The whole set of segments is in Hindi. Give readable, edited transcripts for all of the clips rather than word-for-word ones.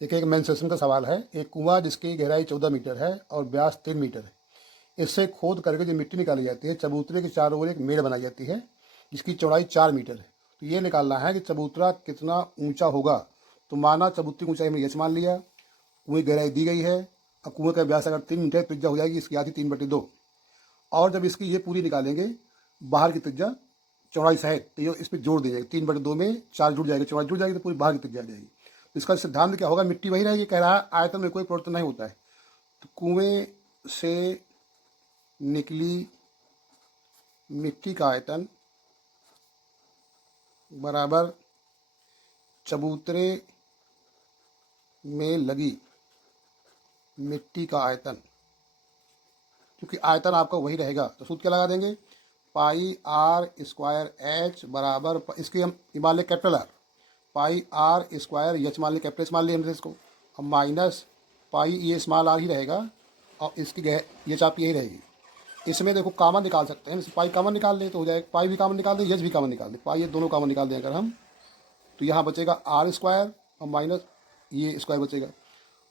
देखिए, एक मेंसुरेशन का सवाल है। एक कुआं जिसकी गहराई 14 मीटर है और व्यास 3 मीटर है, इससे खोद करके जो मिट्टी निकाली जाती है, चबूतरे के चारों ओर एक मेड़ बनाई जाती है जिसकी चौड़ाई 4 मीटर है। तो ये निकालना है कि चबूतरा कितना ऊंचा होगा। तो माना चबूतरे की ऊंचाई में ये मान लिया, कुएं की गहराई दी गई है। अब कुएं का व्यास अगर 3 मीटर त्रिज्या हो जाएगी इसकी आधी 3/2। और जब इसकी ये पूरी निकालेंगे बाहर की त्रिज्या चौड़ाई सहित, तो ये इस पर जोड़ दी जाएगी। 3/2 में 4 जुड़ जाएगी, चौड़ाई जुड़ जाएगी, तो पूरी बाहर की त्रिज्या आ जाएगी। तो इसका सिद्धांत क्या होगा, मिट्टी वही रहेगी। कह रहा है आयतन में कोई परिवर्तन नहीं होता है। तो कुएं से निकली मिट्टी का आयतन बराबर चबूतरे में लगी मिट्टी का आयतन। क्योंकि आयतन आपका वही रहेगा तो सूत्र क्या लगा देंगे, पाई आर स्क्वायर एच बराबर, इसकी हम मान लें capital R, pi R square H मान लें, कैपिटल एच मान लें हमने इसको, अब माइनस पाई ये स्मॉल आर ही रहेगा और इसकी ये चाप यही रहेगी। इसमें देखो कॉमन निकाल सकते हैं, पाई कॉमन निकाल लें तो हो जाएगा, पाई भी कॉमन निकाल दें, एच भी कॉमन निकाल दें, पाई ये दोनों कॉमन निकाल दें अगर हम, तो यहाँ बचेगा आर स्क्वायर और माइनस ये स्क्वायर बचेगा।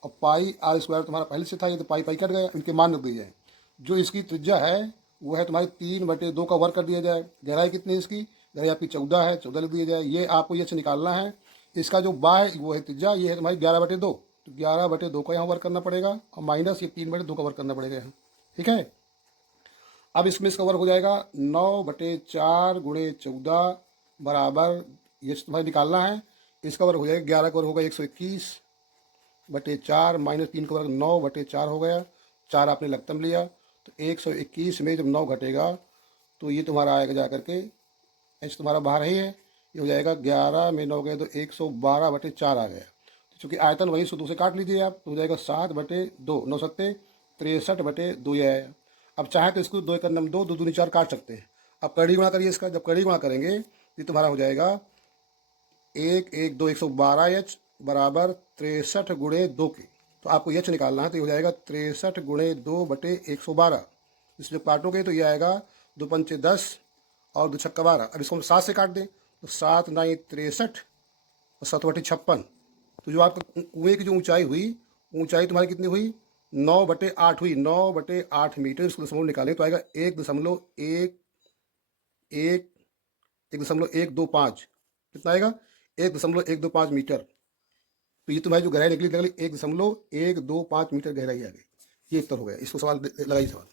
और पाई आर स्क्वायर तुम्हारा पहले से था, ये तो पाई पाई कट गया, इनके मान रख दिए जाए। जो इसकी त्रिज्या है वो है तुम्हारी 3/2 का वर्ग कर दिया जाए। गहराई कितनी है इसकी, गहराई आपकी 14 है, 14 लिख दिया जाए। ये आपको ये से निकालना है। इसका जो बाय वो है त्रिज्या, ये है तुम्हारी 11/2, तो 11/2 का यहाँ वर्क करना पड़ेगा और माइनस ये 3/2 का वर्क करना पड़ेगा यहाँ। ठीक है, अब इसमें इसका वर्क हो जाएगा 9/4 गुणे 14 बराबर, ये तुम्हारे निकालना है। इसका वर्क हो जाएगा 11 का वर्क होगा 121/4 माइनस 3 का वर्क 9/4 हो गया। 4 आपने लघुत्तम लिया तो 121 में जब 9 घटेगा तो ये तुम्हारा आएगा जा करके, एच तुम्हारा बाहर ही है, ये हो जाएगा 11 में 9 गए तो 112/4 आ गया। तो चूँकि आयतन वही 2 से काट लीजिए आप, तो हो जाएगा 7/2, 9 सत्ते 63/2 ये आया। अब चाहे तो इसको 2 एक अंदर 2 दूनी 4 काट सकते हैं। अब कड़ी गुणा करिए इसका, जब कड़ी गुणा करेंगे तो तुम्हारा हो जाएगा 112 बराबर 63 गुणे 2 के। तो आपको एच निकालना है तो ये हो जाएगा 63 गुणे 2/112। इस जब काटोगे तो ये आएगा 2 पंचे 10 और 2 छक्का 12। अब इसको हम 7 से काट दें तो 7 9 63 और 7/56। तो जो आपका कुएं की जो ऊंचाई हुई, ऊंचाई तुम्हारी कितनी हुई, 9/8 हुई, 9/8 मीटर। इसको दशमलव निकालें तो आएगा 1.125। कितना आएगा, 1.125 मीटर। तो ये तुम्हारी जो गहराई निकली 1.125 मीटर गहराई आ गई। ये उत्तर हो गया। इसको सवाल लगाइए सवाल।